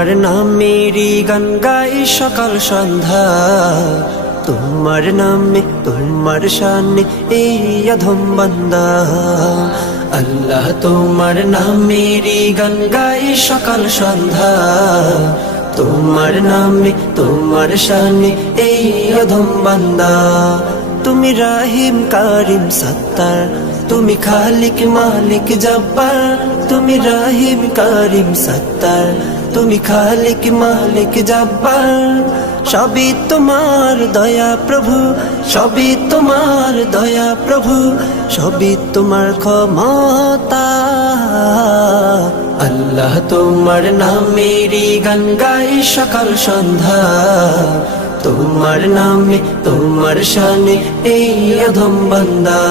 তোমার নামেরই গান গাই সকাল সন্ধ্যা, তোমার নামে তোমার শানে এই অধম বান্দা। আল্লাহ তোমার নামেরই গান গাই সকাল সন্ধ্যা, তোমার নামে তোমার শানে এই অধম বান্দা। তুমি রাহিম কারিম সত্তার, তুমি খালিক মালিক জব্বার। তুমি রাহিম কারিম সত্তার, তুমি খালিক মালিক জব্বার। সবই তোমার দয়া প্রভু, সবই তোমার দয়া প্রভু, সবই তোমার ক্ষমতা। আল্লাহ তোমার নামেরই গান গাই সকাল সন্ধ্যা, তোমার নামে তোমার শানে এই অধম বান্দা।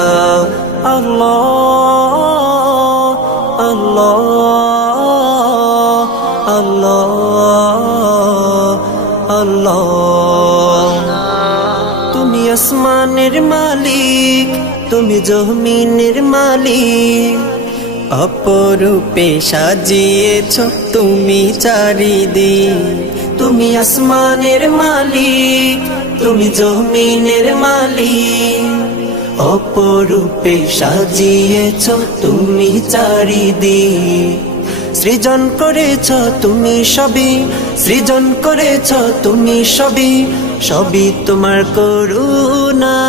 আল্লাহ আল্লাহ আল্লাহ আল্লাহ। তুমি আসমানের মালিক, তুমি জমিনের মালিক, অপরূপে সাজিয়েছ তুমি চারিদিক। তুমি আসমানের মালিক, তুমি জমিনের মালিক, অপরূপে সাজিয়েছ তুমি চারিদিক। সৃজন করেছ তুমি সবই, সৃজন করেছ তুমি সবই, সবই তোমার করুণা।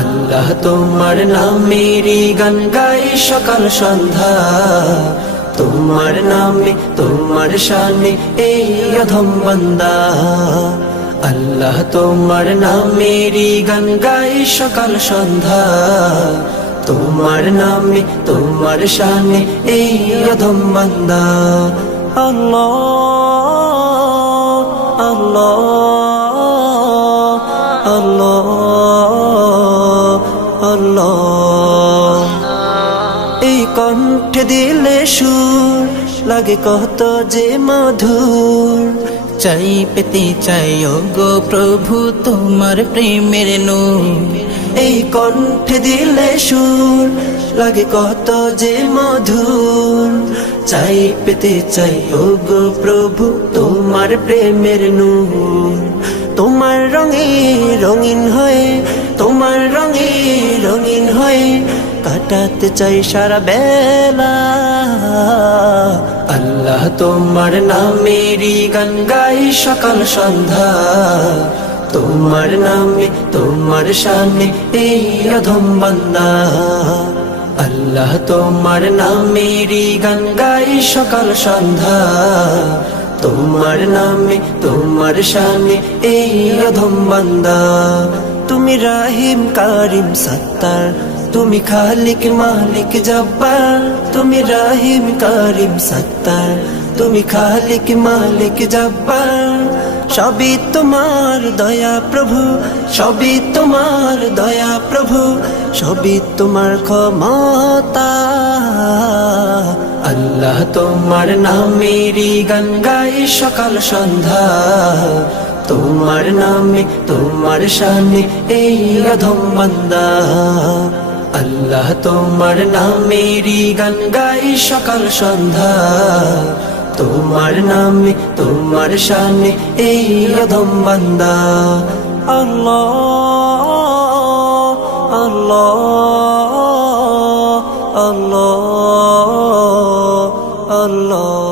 আল্লাহ তোমার নামেরই গান গাই সকাল সন্ধ্যা, তোমার নামে তোমার শানে এই অধম বান্দা। আল্লাহ তোমার নামেরই গান গাই সকাল সন্ধ্যা, তোমার নামে তোমার শানে এই অধম বান্দা। আল্লাহ আল্লাহ আল্লাহ আল্লাহ। এই কণ্ঠে দিলে সুর লাগে কত যে মধুর, চাই পেতে চাই ওগো প্রভু তোমার প্রেমের নূর। এই কণ্ঠে দিলে সুর লাগে কত যে মধুর, চাই পেতে চাই ওগো প্রভু তোমার প্রেমের নূর। তোমার রঙে রঙিন হয়ে, তোমার রঙে রঙিন হয়ে কাটাতে চাই সারা বেলা। আল্লাহ তোমার নামেরই গান গাই সকাল সন্ধ্যা, তোমার নামে তোমার শানে এই অধম বান্দা। আল্লাহ তোমার নামেরই গান গাই সকাল সন্ধ্যা, তোমার নামে তোমার শানে এই অধম বান্দা। তুমি রাহিম কারিম সত্তার, তুমি খালিক মালিক জব্বার। তুমি রাহিম কারিম সত্তার, তুমি খালিক মালিক জব্বার। সবই তোমার দয়া প্রভু, সবই তোমার দয়া প্রভু, সবই তোমার ক্ষমতা। আল্লাহ তোমার নামেরই গান গাই সকাল সন্ধ্যা, তোমার নামে তোমার শানে এই অধম বান্দা। আল্লাহ তোমার নামেরই গান গাই সকাল সন্ধ্যা, তোমার নামে তোমার শানে এই অধম বান্দা। আল্লাহ আল্লাহ আল্লাহ আল্লাহ।